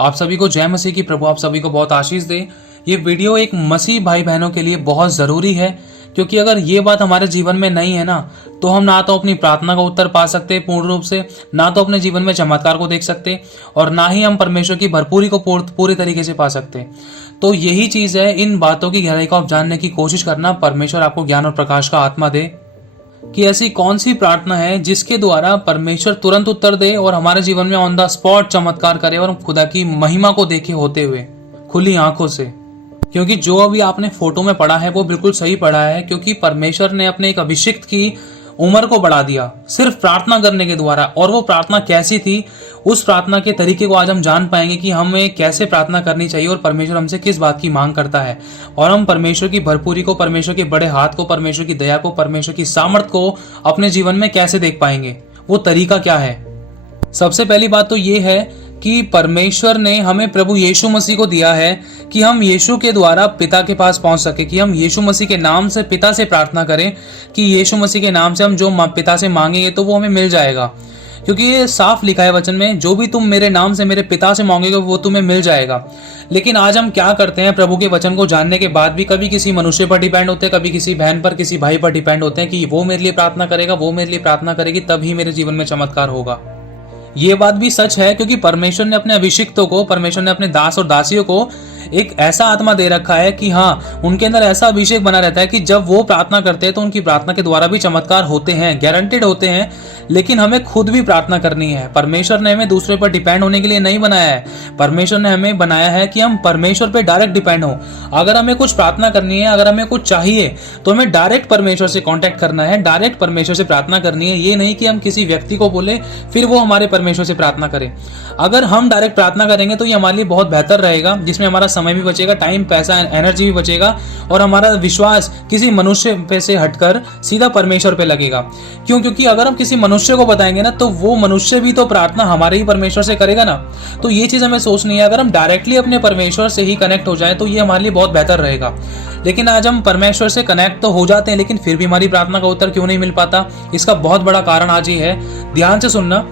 आप सभी को जय मसीह की। प्रभु आप सभी को बहुत आशीष दे। ये वीडियो एक मसीह भाई बहनों के लिए बहुत ज़रूरी है, क्योंकि अगर ये बात हमारे जीवन में नहीं है ना, तो हम ना तो अपनी प्रार्थना का उत्तर पा सकते पूर्ण रूप से, ना तो अपने जीवन में चमत्कार को देख सकते, और ना ही हम परमेश्वर की भरपूरी को पूरी तरीके से पा सकते। तो यही चीज़ है, इन बातों की गहराई को आप जानने की कोशिश करना। परमेश्वर आपको ज्ञान और प्रकाश का आत्मा दे कि ऐसी कौन सी प्रार्थना है जिसके द्वारा परमेश्वर तुरंत उत्तर दे और हमारे जीवन में ऑन द स्पॉट चमत्कार करे, और खुदा की महिमा को देखे होते हुए खुली आंखों से। क्योंकि जो अभी आपने फोटो में पढ़ा है वो बिल्कुल सही पढ़ा है, क्योंकि परमेश्वर ने अपने एक अभिषिक्त की उम्र को बढ़ा दिया सिर्फ प्रार्थना करने के द्वारा। और वो प्रार्थना कैसी थी, उस प्रार्थना के तरीके को आज हम जान पाएंगे कि हमें कैसे प्रार्थना करनी चाहिए और परमेश्वर हमसे किस बात की मांग करता है, और हम परमेश्वर की भरपूरी को, परमेश्वर के बड़े हाथ को, परमेश्वर की दया को, परमेश्वर की सामर्थ को अपने जीवन में कैसे देख पाएंगे। वो तरीका क्या है? सबसे पहली बात तो ये है कि परमेश्वर ने हमें प्रभु यीशु मसीह को दिया है कि हम यीशु के द्वारा पिता के पास पहुंच सके, कि हम यीशु मसीह के नाम से पिता से प्रार्थना करें, कि यीशु मसीह के नाम से हम जो पिता से मांगेंगे तो वो हमें मिल जाएगा। क्योंकि ये साफ लिखा है वचन में, जो भी तुम मेरे नाम से मेरे पिता से मांगोगे वो तुम्हें मिल जाएगा। लेकिन आज हम क्या करते हैं, प्रभु के वचन को जानने के बाद भी कभी किसी मनुष्य पर डिपेंड होते हैं, कभी किसी बहन पर, किसी भाई पर डिपेंड होते हैं कि वो मेरे लिए प्रार्थना करेगा, वो मेरे लिए प्रार्थना करेगी, तभी मेरे जीवन में चमत्कार होगा। ये बात भी सच है, क्योंकि परमेश्वर ने अपने अभिषिक्तों को, परमेश्वर ने अपने दास और दासियों को एक ऐसा आत्मा दे रखा है कि हाँ, उनके अंदर ऐसा अभिषेक बना रहता है कि जब वो प्रार्थना करते हैं तो उनकी प्रार्थना के द्वारा भी चमत्कार होते हैं, गारंटेड होते हैं। लेकिन हमें खुद भी प्रार्थना करनी है। परमेश्वर ने हमें दूसरे पर डिपेंड होने के लिए नहीं बनाया है। परमेश्वर ने हमें बनाया है कि हम परमेश्वर पे डायरेक्ट डिपेंड हो। अगर हमें कुछ प्रार्थना करनी है, अगर हमें कुछ चाहिए, तो हमें डायरेक्ट परमेश्वर से कांटेक्ट करना है, डायरेक्ट परमेश्वर से प्रार्थना करनी है। ये नहीं कि हम किसी व्यक्ति को बोले फिर वो हमारे परमेश्वर से प्रार्थना करे। अगर हम डायरेक्ट प्रार्थना करेंगे तो ये हमारे लिए बहुत बेहतर रहेगा, जिसमें हमारा समय भी बचेगा, टाइम, पैसा, एनर्जी भी बचेगा, और हमारा विश्वास किसी मनुष्य पे से हटकर सीधा परमेश्वर पे लगेगा। क्यों? क्योंकि अगर हम किसी मनुष्य को बताएंगे ना, तो वो मनुष्य भी तो प्रार्थना हमारे ही परमेश्वर से करेगा ना। तो ये चीज हमें सोचनी है। अगर हम डायरेक्टली अपने परमेश्वर से ही कनेक्ट हो जाए तो ये हमारे लिए बहुत बेहतर रहेगा। लेकिन आज हम परमेश्वर से कनेक्ट तो हो जाते हैं, लेकिन फिर भी हमारी प्रार्थना का उत्तर क्यों नहीं मिल पाता? इसका बहुत बड़ा कारण आज ये है। ध्यान से सुनना।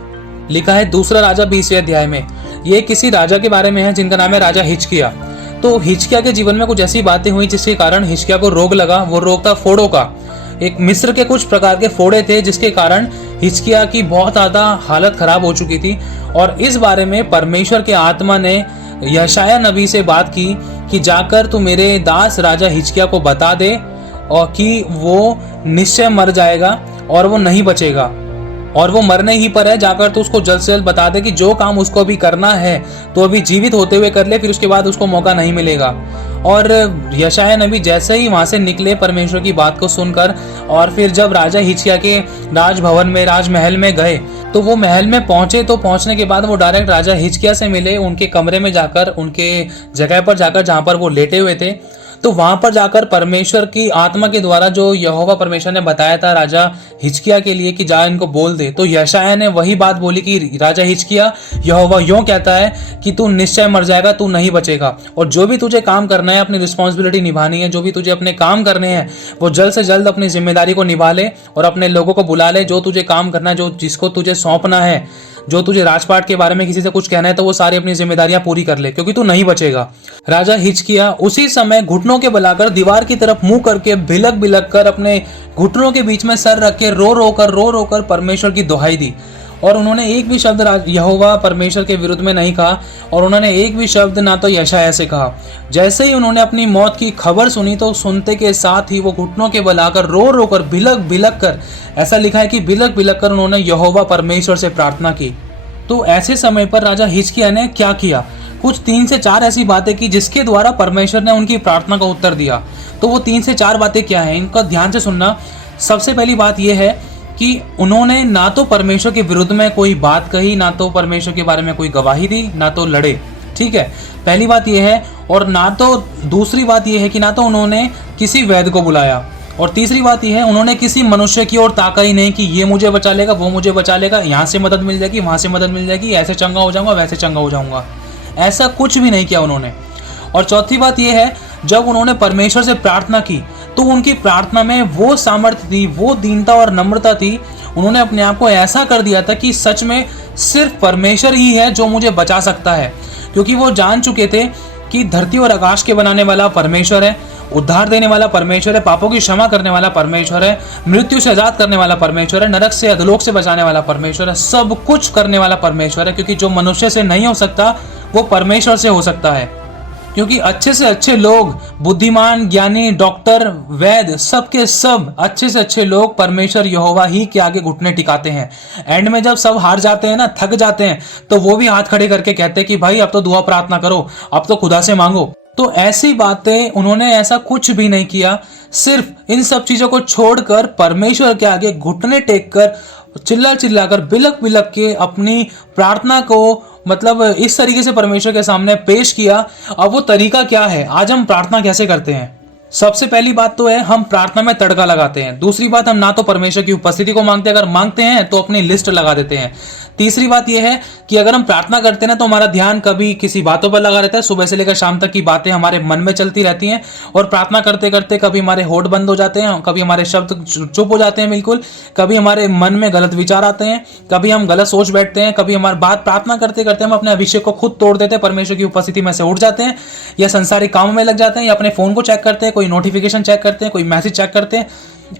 लिखा है दूसरा राजा 20वें अध्याय में। ये किसी राजा के बारे में है जिनका नाम है राजा हिजकिय्याह। तो हिजकिय्याह के जीवन में कुछ ऐसी बातें हुई जिसके कारण हिजकिय्याह को रोग लगा। वो रोग था फोड़ों का। एक मिस्र के कुछ प्रकार के फोड़े थे जिसके कारण हिजकिय्याह की बहुत ज्यादा हालत खराब हो चुकी थी। और इस बारे में परमेश्वर के आत्मा ने यशायाह नबी से बात की कि जाकर तू मेरे दास राजा हिजकिय्याह को बता दे और कि वो निश्चय मर जाएगा और वो नहीं बचेगा, और वो मरने ही पर है। जाकर तो उसको जल्द से जल्द बता दे कि जो काम उसको अभी करना है तो अभी जीवित होते हुए कर ले, फिर उसके बाद उसको मौका नहीं मिलेगा। और यशायाह नबी जैसे ही वहां से निकले परमेश्वर की बात को सुनकर, और फिर जब राजा हिजकिय्याह के राजभवन में, राजमहल में गए, तो वो महल में पहुंचे। तो पहुंचने के बाद वो डायरेक्ट राजा हिजकिय्याह से मिले, उनके कमरे में जाकर, उनके जगह पर जाकर जहां पर वो लेटे हुए थे। तो वहां पर जाकर परमेश्वर की आत्मा के द्वारा जो यहोवा परमेश्वर ने बताया था राजा हिजकिय्याह के लिए कि जा इनको बोल दे, तो यशायाह ने वही बात बोली कि राजा हिजकिय्याह, यहोवा यूं कहता है कि तू निश्चय मर जाएगा, तू नहीं बचेगा, और जो भी तुझे काम करना है, अपनी रिस्पॉन्सिबिलिटी निभानी है, जो भी तुझे अपने काम करने हैं, वो जल्द से जल्द अपनी जिम्मेदारी को निभा ले और अपने लोगों को बुला ले। जो तुझे काम करना है, जो जिसको तुझे सौंपना है, जो तुझे राजपाट के बारे में किसी से कुछ कहना है, तो वो सारी अपनी जिम्मेदारियां पूरी कर ले, क्योंकि तू नहीं बचेगा। राजा हिजकिय्याह उसी समय घुटनों के बलाकर दीवार की तरफ मुंह करके भिलक भिलक कर अपने घुटनों के बीच में सर रख के रो रो कर परमेश्वर की दुहाई दी। और उन्होंने एक भी शब्द यहोवा परमेश्वर के विरुद्ध में नहीं कहा, और उन्होंने एक भी शब्द ना तो यशायाह से कहा। जैसे ही उन्होंने अपनी मौत की खबर सुनी, तो सुनते के साथ ही वो घुटनों के बलाकर रो कर भिलक भिलक कर, ऐसा लिखा है कि भिलक भिलक कर उन्होंने यहोवा परमेश्वर से प्रार्थना की। तो ऐसे समय पर राजा हिजकिय्याह ने क्या किया? कुछ 3 से 4 ऐसी बातें की जिसके द्वारा परमेश्वर ने उनकी प्रार्थना का उत्तर दिया। तो वो 3 से 4 बातें क्या हैं, इनका ध्यान से सुनना। सबसे पहली बात यह है कि उन्होंने ना तो परमेश्वर के विरुद्ध में कोई बात कही, ना तो परमेश्वर के बारे में कोई गवाही दी, ना तो लड़े। ठीक है, पहली बात यह है। और ना तो दूसरी बात यह है कि ना तो उन्होंने किसी वैद्य को बुलाया, और तीसरी बात यह है, उन्होंने किसी मनुष्य की ओर ताका ही नहीं कि ये मुझे बचा लेगा, वो मुझे बचा लेगा, यहाँ से मदद मिल जाएगी, वहाँ से मदद मिल जाएगी, ऐसे चंगा हो जाऊंगा, वैसे चंगा हो जाऊंगा। ऐसा कुछ भी नहीं किया उन्होंने। और चौथी बात यह है, जब उन्होंने परमेश्वर से प्रार्थना की तो उनकी प्रार्थना में वो सामर्थ्य थी, वो दीनता और नम्रता थी। उन्होंने अपने आप को ऐसा कर दिया था कि सच में सिर्फ परमेश्वर ही है जो मुझे बचा सकता है। क्योंकि वो जान चुके थे कि धरती और आकाश के बनाने वाला परमेश्वर है, उद्धार देने वाला परमेश्वर है, पापों की क्षमा करने वाला परमेश्वर है, मृत्यु से आजाद करने वाला परमेश्वर है, नरक से अधोलोक से बचाने वाला परमेश्वर है, सब कुछ करने वाला परमेश्वर है। क्योंकि जो मनुष्य से नहीं हो सकता वो परमेश्वर से हो सकता है। क्योंकि अच्छे से अच्छे लोग, बुद्धिमान, ज्ञानी, डॉक्टर, वैद्य, सबके सब अच्छे से अच्छे लोग परमेश्वर यहोवा ही के आगे घुटने टिकाते हैं। एंड में जब सब हार जाते हैं ना, थक जाते हैं, तो वो भी हाथ खड़े करके कहते हैं कि भाई अब तो दुआ प्रार्थना करो, अब तो खुदा से मांगो। तो ऐसी बातें उन्होंने ऐसा कुछ भी नहीं किया, सिर्फ इन सब चीजों को छोड़कर परमेश्वर के आगे घुटने टेक कर, चिल्ला चिल्लाकर, बिलक बिलक के अपनी प्रार्थना को मतलब इस तरीके से परमेश्वर के सामने पेश किया। अब वो तरीका क्या है, आज हम प्रार्थना कैसे करते हैं? सबसे पहली बात तो है हम प्रार्थना में तड़का लगाते हैं। दूसरी बात, हम ना तो परमेश्वर की उपस्थिति को मांगते हैं, अगर मांगते हैं तो अपनी लिस्ट लगा देते हैं। तीसरी बात यह है कि अगर हम प्रार्थना करते हैं ना तो हमारा ध्यान कभी किसी बातों पर लगा रहता है, सुबह से लेकर शाम तक की बातें हमारे मन में चलती रहती हैं, और प्रार्थना करते करते कभी हमारे होठ बंद हो जाते हैं, कभी हमारे शब्द चुप हो जाते हैं बिल्कुल, कभी हमारे मन में गलत विचार आते हैं, कभी हम गलत सोच बैठते हैं, कभी हमारी बात प्रार्थना करते करते हम अपने अभिषेक को खुद तोड़ देते हैं, परमेश्वर की उपस्थिति में से उठ जाते हैं, या संसारिक कामों में लग जाते हैं, या अपने फोन को चेक करते हैं, कोई नोटिफिकेशन चेक करते हैं, कोई मैसेज चेक करते हैं।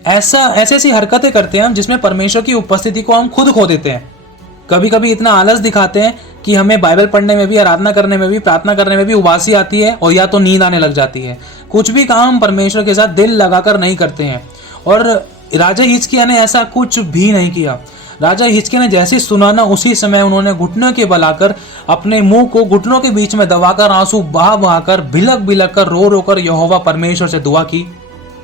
ऐसी हरकतें करते हैं हम जिसमें परमेश्वर की उपस्थिति को हम खुद खो देते हैं। कभी कभी इतना आलस दिखाते हैं कि हमें बाइबल पढ़ने में भी, आराधना करने में भी, प्रार्थना करने में भी उबासी आती है, और या तो नींद आने लग जाती है। कुछ भी काम परमेश्वर के साथ दिल लगाकर नहीं करते हैं। और राजा हिजकिय्याह ने ऐसा कुछ भी नहीं किया। राजा हिजकिय्याह ने जैसे सुना ना, उसी समय उन्होंने घुटनों के बल आकर अपने मुंह को घुटनों के बीच में दबाकर, आंसू बहा बहाकर, भिलक भिलक कर, रो रो कर यहोवा परमेश्वर से दुआ की।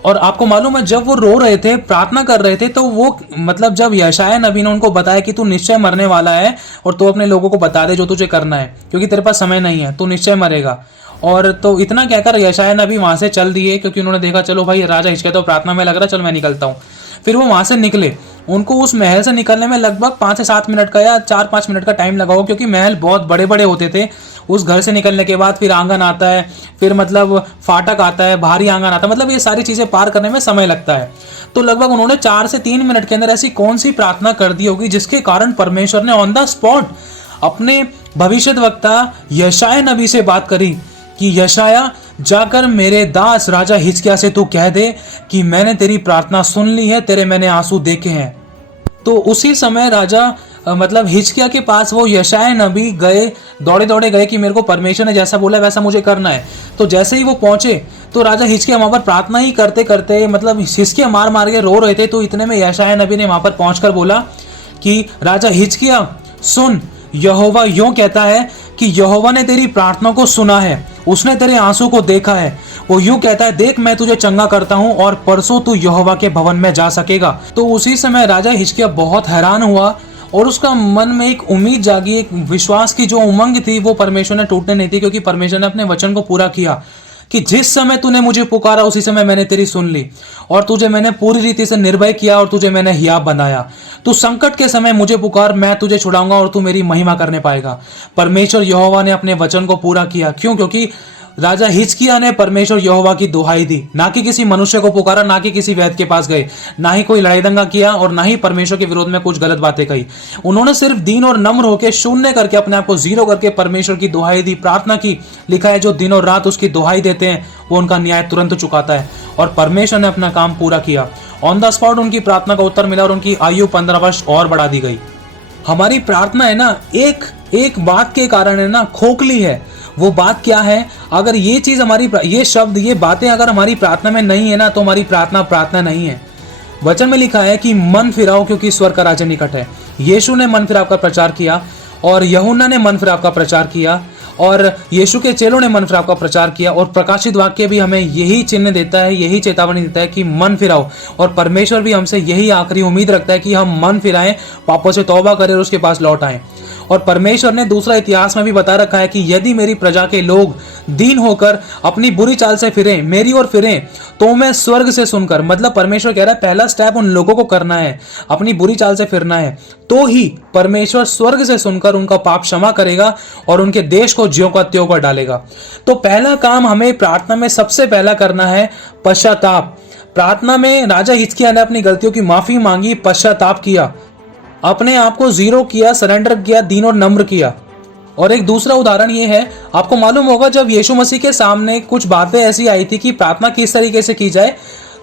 और आपको मालूम है, जब वो रो रहे थे, प्रार्थना कर रहे थे, तो वो मतलब जब यशायाह नबी ने उनको बताया कि तू निश्चय मरने वाला है, और तू अपने लोगों को बता दे जो तुझे करना है, क्योंकि तेरे पास समय नहीं है, तू निश्चय मरेगा। और तो इतना कहकर यशायाह नबी वहां से चल दिए, क्योंकि उन्होंने देखा चलो भाई राजा हिजकिय्याह तो प्रार्थना में लग रहा, चलो मैं निकलता हूँ। फिर वो वहां से निकले। उनको उस महल से निकलने में लगभग 5 से 7 मिनट का या 4-5 मिनट का टाइम लगा हो, क्योंकि महल बहुत बड़े बड़े होते थे। उस घर से निकलने के बाद फिर आंगन आता है, फिर मतलब फाटक आता है, बाहरी आंगन आता है, मतलब ये सारी चीजें पार करने में समय लगता है। तो लगभग उन्होंने 4 से 3 मिनट के अंदर ऐसी कौन सी प्रार्थना कर दी होगी जिसके कारण परमेश्वर ने ऑन द स्पॉट अपने भविष्यद्वक्ता यशायाह नबी से बात करी कि यशायाह, जाकर मेरे दास राजा हिजकिय्याह से तू कह दे कि मैंने तेरी प्रार्थना सुन ली है, तेरे मैंने आंसू देखे हैं। तो उसी समय राजा मतलब हिजकिय्याह के पास वो यशायाह नबी गए, दौड़े दौड़े गए कि मेरे को परमेश्वर ने जैसा बोला वैसा मुझे करना है। तो जैसे ही वो पहुंचे तो राजा हिजकिय्याह वहां पर प्रार्थना ही करते करते, मतलब हिजकिय्याह मार मार के रो रहे थे। तो इतने में यशायाह नबी ने वहां पर पहुंचकर बोला कि राजा हिजकिय्याह सुन, यहोवा यूं कहता है कि यहोवा ने तेरी प्रार्थना को सुना है, उसने तेरे आंसू को देखा है। वो यूं कहता है, देख मैं तुझे चंगा करता हूं और परसों तू यहोवा के भवन में जा सकेगा। तो उसी समय राजा हिजकिय्याह बहुत हैरान हुआ, और उसका मन में एक उम्मीद जागी, एक विश्वास की जो उमंग थी वो परमेश्वर ने टूटने नहीं थी, क्योंकि परमेश्वर ने अपने वचन को पूरा किया कि जिस समय तूने मुझे पुकारा उसी समय मैंने तेरी सुन ली, और तुझे मैंने पूरी रीति से निर्भय किया, और तुझे मैंने हियाब बनाया। तू संकट के समय मुझे पुकार, मैं तुझे छुड़ाऊंगा और तू मेरी महिमा करने पाएगा। परमेश्वर यहोवा ने अपने वचन को पूरा किया। क्यों? क्योंकि राजा हिजकिय्याह ने परमेश्वर यहोवा की दुहाई दी, ना कि किसी मनुष्य को पुकारा, ना कि किसी वैद्य के पास गए, ना ही कोई लड़ाई दंगा किया, और ना ही परमेश्वर के विरोध में कुछ गलत बातें कही। उन्होंने सिर्फ दीन और नम्र होकर, शून्य करके, अपने आप को जीरो करके परमेश्वर की दुहाई दी, प्रार्थना की। लिखा है जो दिन और रात उसकी दुहाई देते हैं वो उनका न्याय तुरंत चुकाता है, और परमेश्वर ने अपना काम पूरा किया। ऑन द स्पॉट उनकी प्रार्थना का उत्तर मिला, और उनकी आयु 15 वर्ष और बढ़ा दी गई। हमारी प्रार्थना है ना, एक बात के कारण है ना खोखली है। वो बात क्या है? अगर ये चीज हमारी, ये शब्द, ये बातें अगर हमारी प्रार्थना में नहीं है ना, तो हमारी प्रार्थना नहीं है। वचन में लिखा है कि मन फिराओ क्योंकि स्वर्ग का राज्य निकट है। यीशु ने मन फिराव का प्रचार किया, और यूहन्ना ने मन फिराव का प्रचार किया, और यीशु के चेलों ने मन फिराव का प्रचार किया। और प्रकाशित वाक्य भी हमें यही चिन्ह देता है, यही चेतावनी देता है कि मन फिराओ। और परमेश्वर भी हमसे यही आखिरी उम्मीद रखता है कि हम मन फिराएं, पापों से तौबा करें और उसके पास लौट आएं। और परमेश्वर ने दूसरा इतिहास में भी बता रखा है कि यदि मेरी प्रजा के लोग दीन होकर अपनी बुरी चाल से फिरें, मेरी ओर फिरें, तो मैं स्वर्ग से सुनकर, मतलब परमेश्वर कह रहा है पहला स्टेप उन लोगों को करना है, अपनी बुरी चाल से फिरना है, तो ही परमेश्वर स्वर्ग से सुनकर उनका पाप क्षमा करेगा और उनके देश को ज्यों का त्यों कर डालेगा। तो पहला काम हमें प्रार्थना में सबसे पहला करना है पश्चाताप। प्रार्थना में राजा हिजकिय्याह ने अपनी गलतियों की माफी मांगी, पश्चाताप किया, अपने आप को जीरो किया, सरेंडर किया, दीन और नम्र किया। और एक दूसरा उदाहरण ये है, आपको मालूम होगा जब यीशु मसीह के सामने कुछ बातें ऐसी आई थी कि प्रार्थना किस तरीके से की जाए,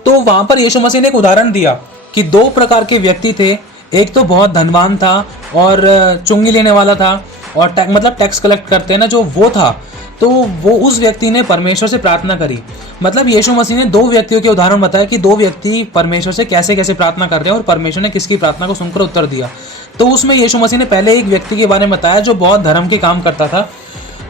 तो वहां पर यीशु मसीह ने एक उदाहरण दिया कि दो प्रकार के व्यक्ति थे। एक तो बहुत धनवान था और चुंगी लेने वाला था और मतलब टैक्स कलेक्ट करते हैं ना, जो वो था। तो वो उस व्यक्ति ने परमेश्वर से प्रार्थना करी। मतलब यीशु मसीह ने दो व्यक्तियों के उदाहरण बताया कि दो व्यक्ति परमेश्वर से कैसे कैसे प्रार्थना कर रहे हैं और परमेश्वर ने किसकी प्रार्थना को सुनकर उत्तर दिया। तो उसमें यीशु मसीह ने पहले एक व्यक्ति के बारे में बताया जो बहुत धर्म के काम करता था।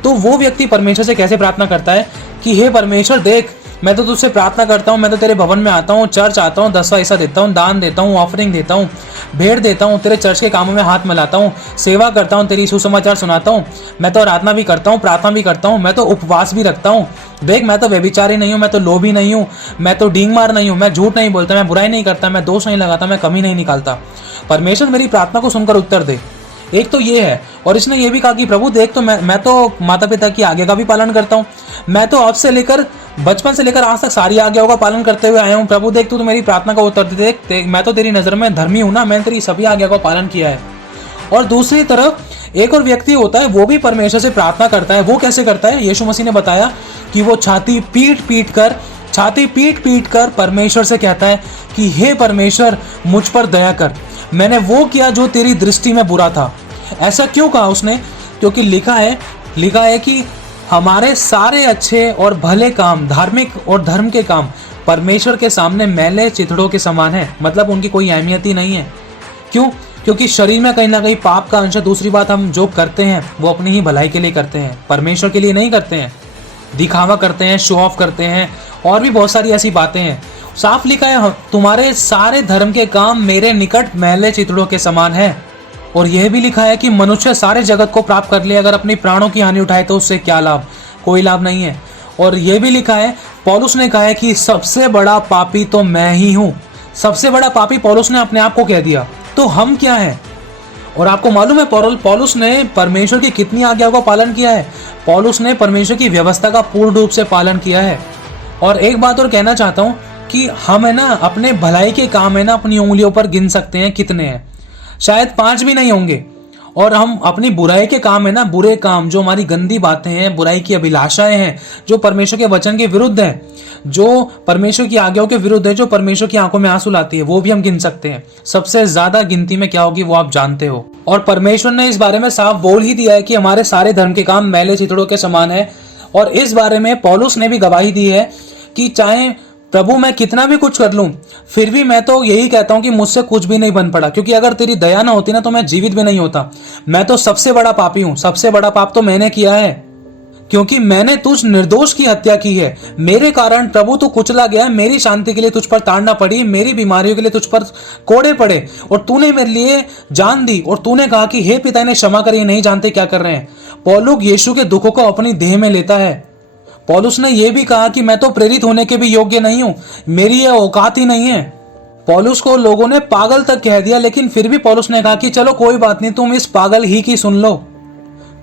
तो वो व्यक्ति परमेश्वर से कैसे प्रार्थना करता है कि हे परमेश्वर, देख मैं तो तुझसे प्रार्थना करता हूँ, मैं तो तेरे भवन में आता हूँ, चर्च आता हूँ, 10वां हिस्सा देता हूँ, दान देता हूँ, ऑफरिंग देता हूँ, भेंट देता हूँ, तेरे चर्च के कामों में हाथ मिलाता हूँ, सेवा करता हूँ, तेरी सुसमाचार सुनाता हूँ, मैं तो आराधना भी करता हूँ, प्रार्थना भी करता हूँ, मैं तो उपवास भी रखता हूँ। देख मैं तो व्यभिचारी नहीं हूँ, मैं तो लोभी नहीं हूँ, मैं तो डींग मार नहीं हूँ, मैं झूठ नहीं बोलता, मैं बुराई नहीं करता, मैं दोष नहीं लगाता, मैं कमी नहीं निकालता। परमेश्वर मेरी प्रार्थना को सुनकर उत्तर दे। एक तो ये है। और इसने ये भी कहा कि प्रभु देख, तो मैं तो माता पिता की आज्ञा का भी पालन करता हूँ, मैं तो अब से लेकर बचपन से लेकर आज तक सारी आज्ञाओं का पालन करते हुए आया हूँ। प्रभु देख, तू तो मेरी प्रार्थना का उत्तर दे। देख मैं तो तेरी नज़र में धर्मी हूँ ना, मैंने तेरी सभी आज्ञा का पालन किया है। और दूसरी तरफ एक और व्यक्ति होता है, वो भी परमेश्वर से प्रार्थना करता है। वो कैसे करता है? यीशु मसीह ने बताया कि वो छाती पीट कर परमेश्वर से कहता है कि हे परमेश्वर, मुझ पर दया कर, मैंने वो किया जो तेरी दृष्टि में बुरा था। ऐसा क्यों कहा उसने? क्योंकि लिखा है कि हमारे सारे अच्छे और भले काम, धार्मिक और धर्म के काम परमेश्वर के सामने मैले चिथड़ों के समान है। मतलब उनकी कोई अहमियत ही नहीं है। क्यों? क्योंकि शरीर में कहीं ना कहीं पाप का अंश है। दूसरी बात, हम जो करते हैं वो अपनी ही भलाई के लिए करते हैं, परमेश्वर के लिए नहीं करते हैं। दिखावा करते हैं, शो ऑफ करते हैं और भी बहुत सारी ऐसी बातें हैं। साफ लिखा है, तुम्हारे सारे धर्म के काम मेरे निकट मैले चिथड़ों के समान है। और यह भी लिखा है कि मनुष्य सारे जगत को प्राप्त कर ले, अगर अपनी प्राणों की हानि उठाए तो उससे क्या लाभ? कोई लाभ नहीं है। और यह भी लिखा है, पौलुस ने कहा है कि सबसे बड़ा पापी तो मैं ही हूं। सबसे बड़ा पापी पौलुस ने अपने आप को कह दिया। तो हम क्या हैं? और आपको मालूम है पौलुस ने परमेश्वर की कितनी आज्ञाओं का पालन किया है? पौलुस ने परमेश्वर की व्यवस्था का पूर्ण रूप से पालन किया है। और एक बात और कहना चाहता हूं कि हम है ना, अपने भलाई के काम है ना, अपनी उंगलियों पर गिन सकते हैं कितने हैं, शायद 5 भी नहीं होंगे। और हम अपनी बुराई के काम है ना, बुरे काम, जो हमारी गंदी बातें हैं, बुराई की अभिलाषाएं हैं, जो परमेश्वर के वचन के विरुद्ध हैं, जो परमेश्वर की आज्ञाओं के विरुद्ध है, जो परमेश्वर की आंखों में आंसू लाती है, वो भी हम गिन सकते हैं। सबसे ज्यादा गिनती में क्या होगी वो आप जानते हो। और परमेश्वर ने इस बारे में साफ बोल ही दिया है कि हमारे सारे धर्म के काम मैले चिथड़ों के समान है। और इस बारे में पौलुस ने भी गवाही दी है कि चाहे प्रभु मैं कितना भी कुछ कर लूं, फिर भी मैं तो यही कहता हूं कि मुझसे कुछ भी नहीं बन पड़ा, क्योंकि अगर तेरी दया ना होती ना तो मैं जीवित भी नहीं होता। मैं तो सबसे बड़ा पापी हूं। सबसे बड़ा पाप तो मैंने किया है, क्योंकि मैंने तुझ निर्दोष की हत्या की है। मेरे कारण प्रभु तू कुचला गया, मेरी शांति के लिए तुझ पर ताड़ना पड़ी, मेरी बीमारियों के लिए तुझ पर कोड़े पड़े, और तूने मेरे लिए जान दी। और तूने कहा कि हे पिता, इन्हें क्षमा कर, ये नहीं जानते क्या कर रहे हैं। पौलुस यीशु के दुखों को अपनी देह में लेता है। पौलुस ने यह भी कहा कि मैं तो प्रेरित होने के भी योग्य नहीं हूं, मेरी यह औकात ही नहीं है। पौलुस को लोगों ने पागल तक कह दिया, लेकिन फिर भी पौलुस ने कहा कि चलो कोई बात नहीं, तुम इस पागल ही की सुन लो।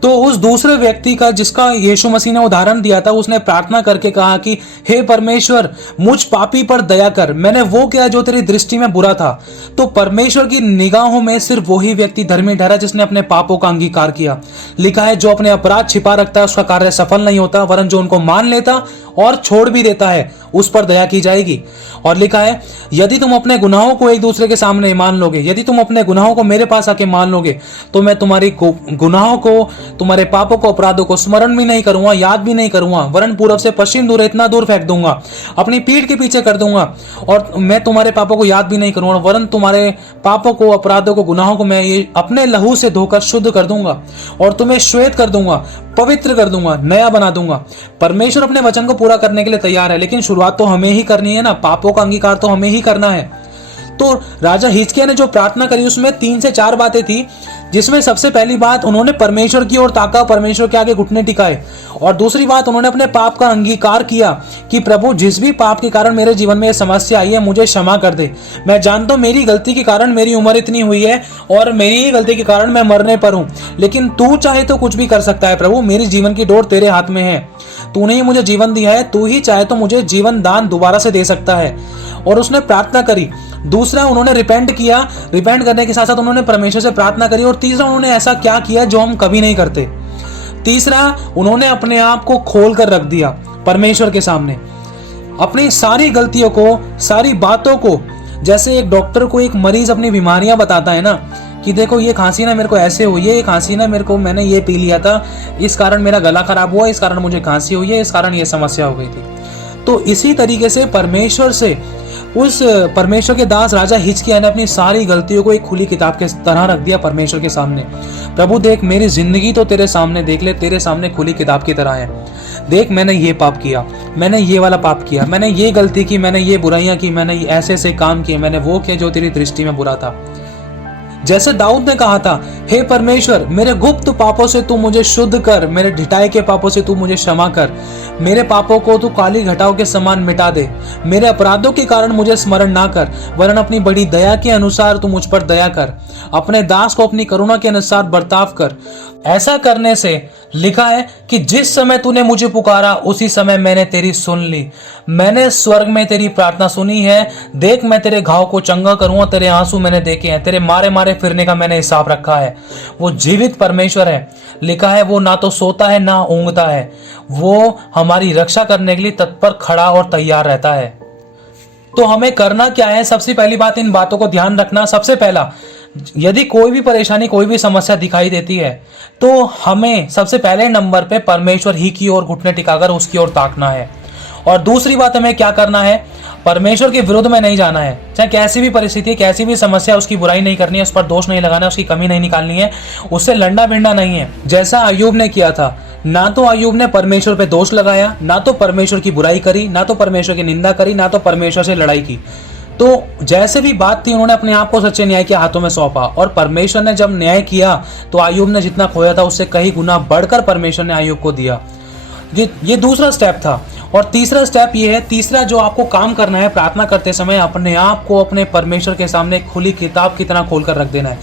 तो उस दूसरे व्यक्ति का, जिसका यीशु मसीह ने उदाहरण दिया था, उसने प्रार्थना करके कहा कि हे परमेश्वर, मुझ पापी पर दया कर, मैंने वो किया जो तेरी दृष्टि में बुरा था। तो परमेश्वर की निगाहों में सिर्फ वही व्यक्ति धर्मी ठहरा जिसने अपने पापों का अंगीकार किया। लिखा है, जो अपने अपराध छिपा रखता है उसका कार्य सफल नहीं होता, वरन जो उनको मान लेता और छोड़ भी देता है उस पर दया की जाएगी। और लिखा है, यदि तुम अपने गुनाहों को एक दूसरे के सामने मान लोगे, यदि तुम अपने गुनाहों को मेरे पास आके मान लोगे, तो मैं तुम्हारी गुनाहों को, तुम्हारे पापों को, अपराधों को स्मरण भी नहीं करूंगा, याद भी नहीं करूंगा, वरन पूरब से पश्चिम दूर इतना दूर फेंक दूंगा, अपनी पीठ के पीछे कर दूंगा। और मैं तुम्हारे पापों को याद भी नहीं करूंगा, वरन तुम्हारे पापों को, अपराधों को, गुनाहों को मैं ये अपने लहू से धोकर शुद्ध कर दूंगा और तुम्हें श्वेत कर दूंगा, पवित्र कर दूंगा, नया बना दूंगा। परमेश्वर अपने वचन को पूरा करने के लिए तैयार है, लेकिन शुरुआत तो हमें ही करनी है ना, पापों का अंगीकार तो हमें ही करना है। तो राजा हिजकिय्याह ने जो प्रार्थना करी उसमें 3 से 4 बातें थी, जिसमें सबसे पहली बात, उन्होंने परमेश्वर की ओर ताका, परमेश्वर के आगे घुटने टिकाए। और दूसरी बात, उन्होंने अपने पाप का अंगीकार किया कि प्रभु, जिस भी पाप के कारण मेरे जीवन में यह समस्या आई है, मुझे क्षमा कर दे। मैं जानता हूं मेरी गलती के कारण मेरी उम्र इतनी हुई है और मेरी ही गलती के कारण मैं मरने पर हूं, लेकिन तू चाहे तो कुछ भी कर सकता है प्रभु, मेरी जीवन की डोर तेरे हाथ में है। तूने ही मुझे जीवन दिया है, तू ही चाहे तो मुझे जीवन दान दोबारा से दे सकता है। और उसने प्रार्थना करी। दूसरा, उन्होंने रिपेंट किया। रिपेंट करने के साथ साथ उन्होंने परमेश्वर से प्रार्थना करी। और तीसरा, उन्होंने ऐसा क्या किया जो हम कभी नहीं करते। तीसरा, उन्होंने अपने आप को खोल कर रख दिया परमेश्वर के सामने, अपनी सारी गलतियों को, सारी बातों को। जैसे एक डॉक्टर को एक मरीज अपनी बीमारियां बताता है ना, कि देखो ये खांसी ना मेरे को ऐसे हुई है, ये खांसी ना मेरे को, मैंने ये पी लिया था, इस कारण मेरा गला खराब हुआ, इस कारण मुझे खांसी हुई है, इस कारण ये समस्या हो गई थी। तो इसी तरीके से परमेश्वर से, उस परमेश्वर के दास राजा हिजकिय्याह ने अपनी सारी गलतियों को एक खुली किताब के तरह रख दिया परमेश्वर के सामने। प्रभु देख, मेरी जिंदगी तो तेरे सामने देख ले, तेरे सामने खुली किताब की तरह है। देख, मैंने ये पाप किया, मैंने ये वाला पाप किया, मैंने ये गलती की, मैंने ये बुराइयां की, मैंने ऐसे ऐसे काम किए, मैंने वो किए जो तेरी दृष्टि में बुरा था। जैसे दाऊद ने कहा था, हे परमेश्वर, मेरे गुप्त पापों से तू मुझे शुद्ध कर, मेरे ढिठाई के पापों से तू मुझे क्षमा कर, मेरे पापों को तू काली घटाओं के समान मिटा दे, मेरे अपराधों के कारण मुझे स्मरण ना कर, वरन अपनी बड़ी दया के अनुसार तू मुझ पर दया कर, अपने दास को अपनी करुणा के अनुसार बर्ताव कर। ऐसा करने से लिखा है कि जिस समय तूने मुझे पुकारा उसी समय मैंने तेरी सुन ली, मैंने स्वर्ग में तेरी प्रार्थना सुनी है। देख, मैं तेरे घाव को चंगा करूंगा, तेरे आंसू मैंने देखे हैं, तेरे मारे मारे फिरने का मैंने हिसाब रखा है। वो जीवित परमेश्वर है, लिखा है वो ना तो सोता है ना ऊँघता है, वो हमारी रक्षा करने के लिए तत्पर खड़ा और तैयार रहता है। तो हमें करना क्या है? सबसे पहली बात, इन बातों को ध्यान रखना। सबसे पहला, यदि कोई भी परेशानी, कोई भी समस्या दिखाई देती है तो हमें सबसे पहले नंबर पे परमेश्वर ही की ओर घुटने टिकाकर उसकी ओर ताकना है। और दूसरी बात, हमें क्या करना है? परमेश्वर के विरुद्ध में नहीं जाना है। चाहे कैसी भी परिस्थिति, कैसी भी समस्या, उसकी बुराई नहीं करनी है, उस पर दोष नहीं लगाना है, उसकी कमी नहीं निकालनी है, उससे लंडा भिड़ना नहीं है। जैसा अय्यूब ने किया था, ना तो अय्यूब ने परमेश्वर पे दोष लगाया, ना तो परमेश्वर की बुराई करी, ना तो परमेश्वर की निंदा करी, ना तो परमेश्वर से लड़ाई की। तो जैसे भी बात थी, उन्होंने अपने आप को सच्चे न्याय के हाथों में सौंपा, और परमेश्वर ने जब न्याय किया तो अय्यूब ने जितना खोया था उससे कई गुना बढ़कर परमेश्वर ने अय्यूब को दिया। ये दूसरा स्टेप था। और तीसरा स्टेप ये है, तीसरा जो आपको काम करना है प्रार्थना करते समय, अपने आप को अपने परमेश्वर के सामने खुली किताब की तरह खोल कर रख देना है।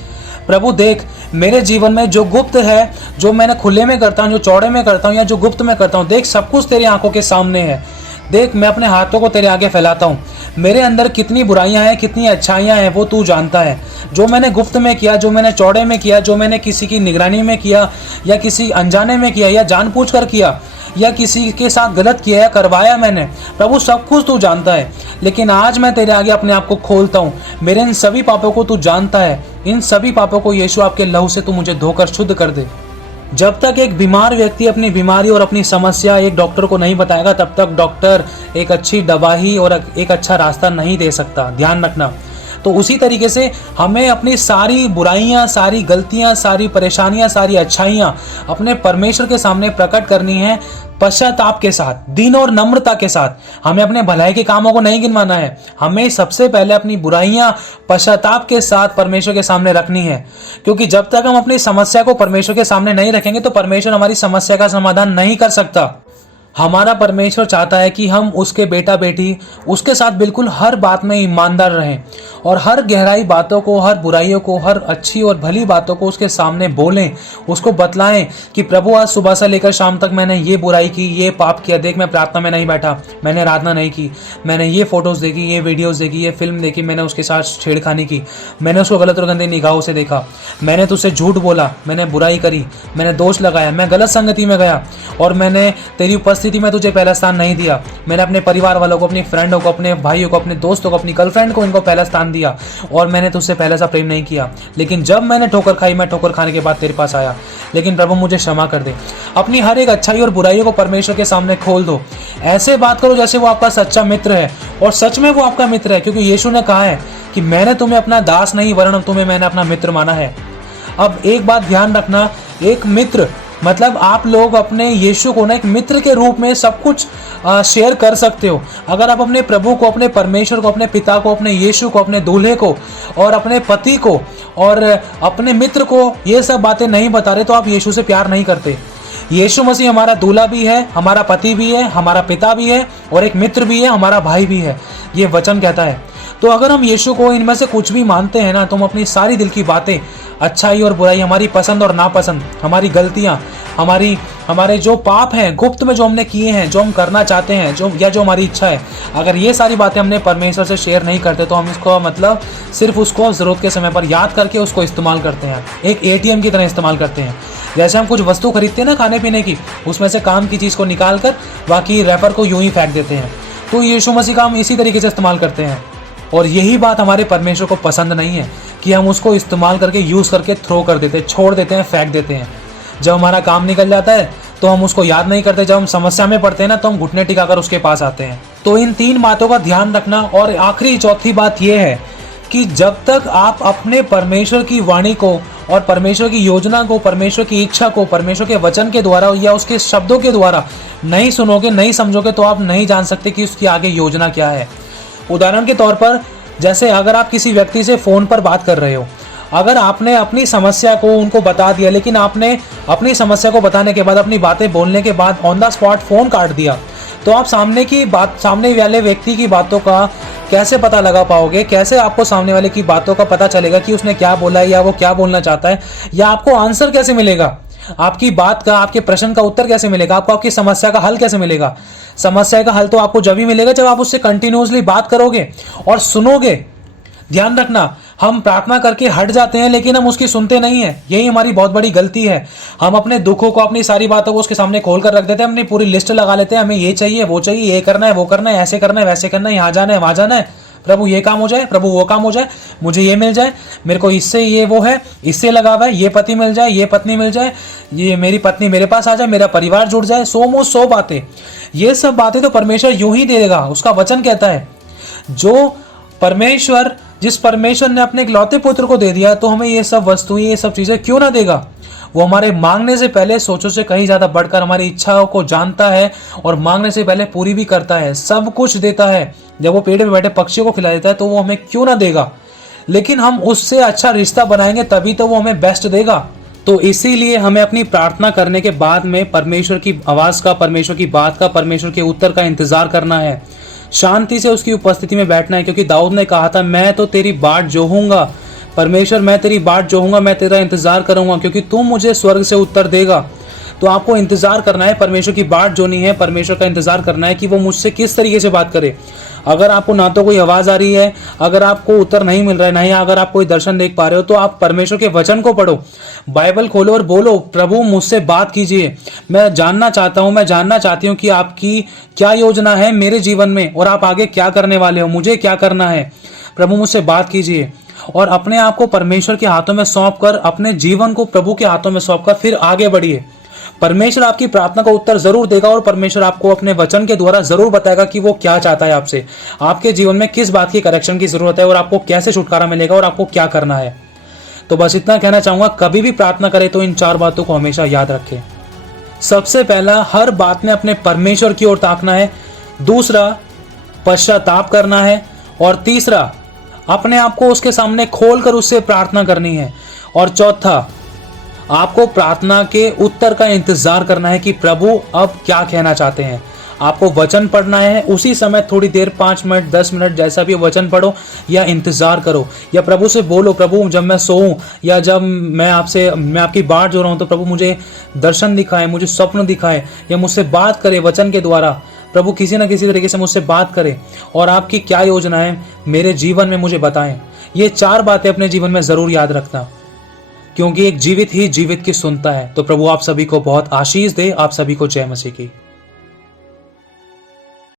प्रभु देख, मेरे जीवन में जो गुप्त है, जो मैंने खुले में करता हूँ, जो चौड़े में करता हूँ या जो गुप्त में करता हूँ, देख सब कुछ तेरी आंखों के सामने है। देख, मैं अपने हाथों को तेरे आगे फैलाता हूँ, मेरे अंदर कितनी बुराइयां हैं, कितनी अच्छाइयां हैं, वो तू जानता है। जो मैंने गुप्त में किया, जो मैंने चौड़े में किया, जो मैंने किसी की निगरानी में किया या किसी अनजाने में किया या जानबूझकर किया या किसी के साथ गलत किया या करवाया मैंने, प्रभु सब कुछ तू जानता है। लेकिन आज मैं तेरे आगे अपने आप को खोलता हूँ, मेरे इन सभी पापों को तू जानता है, इन सभी पापों को यीशु आपके लहू से तू मुझे धोकर शुद्ध कर दे। जब तक एक बीमार व्यक्ति अपनी बीमारी और अपनी समस्या एक डॉक्टर को नहीं बताएगा, तब तक डॉक्टर एक अच्छी दवाई और एक अच्छा रास्ता नहीं दे सकता, ध्यान रखना। तो उसी तरीके से हमें अपनी सारी बुराइयां, सारी गलतियां, सारी परेशानियां, सारी अच्छाइयां अपने परमेश्वर के सामने प्रकट करनी है, पश्चाताप के साथ, दीन और नम्रता के साथ। हमें अपने भलाई के कामों को नहीं गिनवाना है, हमें सबसे पहले अपनी बुराइयां पश्चाताप के साथ परमेश्वर के सामने रखनी है। क्योंकि जब तक हम अपनी समस्या को परमेश्वर के सामने नहीं रखेंगे तो परमेश्वर हमारी समस्या का समाधान नहीं कर सकता। हमारा परमेश्वर चाहता है कि हम उसके बेटा बेटी उसके साथ बिल्कुल हर बात में ईमानदार रहें और हर गहराई बातों को, हर बुराइयों को, हर अच्छी और भली बातों को उसके सामने बोलें, उसको बतलाएं कि प्रभु आज सुबह से लेकर शाम तक मैंने ये बुराई की, ये पाप किया। देख, मैं प्रार्थना में नहीं बैठा, मैंने आराधना नहीं की, मैंने ये फोटोज़ देखी, ये वीडियोज़ देखी, ये फिल्म देखी, मैंने उसके साथ छेड़खानी की, मैंने उसको गलत और गंदे निगाहों से देखा, मैंने तुझसे झूठ बोला, मैंने बुराई करी, मैंने दोष लगाया, मैं गलत संगति में गया और मैंने तेरी उपस्थिति में तुझे पहला स्थान नहीं दिया। मैंने अपने परिवार वालों को, अपनी फ्रेंडों को, अपने भाइयों को, अपने दोस्तों को, अपनी गर्लफ्रेंड को, इनको पहला स्थान दिया और मैंने तुझसे पहले सा प्रेम नहीं किया। लेकिन जब मैंने ठोकर खाई, मैं ठोकर खाने के बाद तेरे पास आया। लेकिन प्रभु मुझे क्षमा कर दे। अपनी हर एक अच्छाई और बुराइयों को परमेश्वर के सामने खोल दो। ऐसे बात करो जैसे वो आपका सच्चा मित्र है, और सच में वो आपका मित्र है, क्योंकि यीशु ने कहा है कि मैंने तुम्हें अपना दास नहीं वरन तुम्हें मैंने अपना मित्र माना है। अब एक बात ध्यान रखना, एक मित्र मतलब आप लोग अपने यीशु को ना एक मित्र के रूप में सब कुछ शेयर कर सकते हो। अगर आप अपने प्रभु को, अपने परमेश्वर को, अपने पिता को, अपने यीशु को, अपने दूल्हे को और अपने पति को और अपने मित्र को ये सब बातें नहीं बता रहे तो आप यीशु से प्यार नहीं करते। यीशु मसीह हमारा दूल्हा भी है, हमारा पति भी है, हमारा पिता भी है और एक मित्र भी है, हमारा भाई भी है, ये वचन कहता है। तो अगर हम यीशु को इनमें से कुछ भी मानते हैं ना, तो हम अपनी सारी दिल की बातें, अच्छाई और बुराई, हमारी पसंद और नापसंद, हमारी गलतियां, हमारे जो पाप हैं गुप्त में जो हमने किए हैं, जो हम करना चाहते हैं, जो हमारी इच्छा है, अगर ये सारी बातें हमने परमेश्वर से शेयर नहीं करते, तो हम इसको मतलब सिर्फ उसको ज़रूरत के समय पर याद करके उसको इस्तेमाल करते हैं, एक ATM की तरह इस्तेमाल करते हैं। जैसे हम कुछ वस्तु खरीदते हैं ना खाने पीने की, उसमें से काम की चीज़ को निकाल कर बाकी रैपर को यूं ही फेंक देते हैं। तो यीशु मसीह का हम इसी तरीके से इस्तेमाल करते हैं, और यही बात हमारे परमेश्वर को पसंद नहीं है कि हम उसको इस्तेमाल करके, यूज़ करके थ्रो कर देते हैं, छोड़ देते हैं, फेंक देते हैं। जब हमारा काम निकल जाता है तो हम उसको याद नहीं करते, जब हम समस्या में पड़ते हैं ना, तो हम घुटने टिकाकर उसके पास आते हैं। तो इन 3 बातों का ध्यान रखना। और आखिरी चौथी बात यह है कि जब तक आप अपने परमेश्वर की वाणी को और परमेश्वर की योजना को, परमेश्वर की इच्छा को परमेश्वर के वचन के द्वारा या उसके शब्दों के द्वारा नहीं सुनोगे, नहीं समझोगे, तो आप नहीं जान सकते कि उसकी आगे योजना क्या है। उदाहरण के तौर पर, जैसे अगर आप किसी व्यक्ति से फ़ोन पर बात कर रहे हो, अगर आपने अपनी समस्या को उनको बता दिया, लेकिन आपने अपनी समस्या को बताने के बाद, अपनी बातें बोलने के बाद ऑन द स्पॉट फ़ोन काट दिया, तो आप सामने वाले व्यक्ति की बातों का कैसे पता लगा पाओगे? कैसे आपको सामने वाले की बातों का पता चलेगा कि उसने क्या बोला है या वो क्या बोलना चाहता है, या आपको आंसर कैसे मिलेगा? आपकी बात का, आपके प्रश्न का उत्तर कैसे मिलेगा? आपको आपकी समस्या का हल कैसे मिलेगा? समस्या का हल तो आपको जब ही मिलेगा जब आप उससे कंटिन्यूअसली बात करोगे और सुनोगे। ध्यान रखना, हम प्रार्थना करके हट जाते हैं लेकिन हम उसकी सुनते नहीं हैं। यही हमारी बहुत बड़ी गलती है। हम अपने दुखों को, अपनी सारी बातों को उसके सामने खोल कर रख देते हैं, अपनी पूरी लिस्ट लगा लेते हैं, हमें ये चाहिए, वो चाहिए, ये करना है, वो करना है, ऐसे करना है, वैसे करना है, यहाँ जाना है, वहाँ जाना है, प्रभु ये काम हो जाए, प्रभु वो काम हो जाए, मुझे ये मिल जाए, मेरे को इससे ये वो है, इससे लगा हुआ है, ये पति मिल जाए, ये पत्नी मिल जाए, ये मेरी पत्नी मेरे पास आ जाए, मेरा परिवार जुड़ जाए, 100 बातें। ये सब बातें तो परमेश्वर यूं ही दे देगा। उसका वचन कहता है, जिस परमेश्वर ने अपने इकलौते पुत्र को दे दिया, तो हमें ये सब वस्तुएं, ये सब चीजें क्यों ना देगा? वो हमारे मांगने से पहले, सोचों से कहीं ज्यादा बढ़कर हमारी इच्छाओं को जानता है और मांगने से पहले पूरी भी करता है, सब कुछ देता है। जब वो पेड़ पे बैठे पक्षियों को खिला देता है, तो वो हमें क्यों ना देगा? लेकिन हम उससे अच्छा रिश्ता बनाएंगे तभी तो वो हमें बेस्ट देगा। तो इसीलिए हमें अपनी प्रार्थना करने के बाद में परमेश्वर की आवाज का, परमेश्वर की बात का, परमेश्वर के उत्तर का इंतजार करना है, शांति से उसकी उपस्थिति में बैठना है। क्योंकि दाऊद ने कहा था, मैं तो तेरी बाट जोहूंगा, परमेश्वर मैं तेरी बाट जोहूंगा, मैं तेरा इंतजार करूंगा, क्योंकि तू मुझे स्वर्ग से उत्तर देगा। तो आपको इंतजार करना है, परमेश्वर की बाट जोनी है, परमेश्वर का इंतजार करना है कि वो मुझसे किस तरीके से बात करे। अगर आपको ना तो कोई आवाज़ आ रही है, अगर आपको उत्तर नहीं मिल रहा है, नहीं अगर आप कोई दर्शन देख पा रहे हो, तो आप परमेश्वर के वचन को पढ़ो, बाइबल खोलो और बोलो, प्रभु मुझसे बात कीजिए, मैं जानना चाहता हूँ, मैं जानना चाहती हूँ कि आपकी क्या योजना है मेरे जीवन में और आप आगे क्या करने वाले हो, मुझे क्या करना है। प्रभु मुझसे बात कीजिए और अपने आप को परमेश्वर के हाथों में सौंप कर, अपने जीवन को प्रभु के हाथों में सौंप कर फिर आगे बढ़िए। परमेश्वर आपकी प्रार्थना का उत्तर जरूर देगा और परमेश्वर आपको अपने वचन के द्वारा जरूर बताएगा कि वो क्या चाहता है आपसे, आपके जीवन में किस बात की करेक्शन की जरूरत है और आपको कैसे छुटकारा मिलेगा और आपको क्या करना है। तो बस इतना कहना चाहूंगा, कभी भी प्रार्थना करें तो इन 4 बातों को हमेशा याद रखें। सबसे पहला, हर बात में अपने परमेश्वर की ओर ताकना है। दूसरा, पश्चाताप करना है। और तीसरा, अपने आप को उसके सामने खोलकर उससे प्रार्थना करनी है। और चौथा, आपको प्रार्थना के उत्तर का इंतजार करना है कि प्रभु अब क्या कहना चाहते हैं। आपको वचन पढ़ना है, उसी समय थोड़ी देर, 5 मिनट 10 मिनट जैसा भी वचन पढ़ो या इंतजार करो या प्रभु से बोलो, प्रभु जब मैं सोऊं या जब मैं आपकी बाट जो रहा हूं, तो प्रभु मुझे दर्शन दिखाए, मुझे स्वप्न दिखाए या मुझसे बात करे वचन के द्वारा। प्रभु किसी न किसी तरीके से मुझसे बात करे और आपकी क्या योजना है मेरे जीवन में मुझे बताएं। ये 4 बातें अपने जीवन में जरूर याद रखना, क्योंकि एक जीवित ही जीवित की सुनता है। तो प्रभु आप सभी को बहुत आशीष दे। आप सभी को जय मसीह की।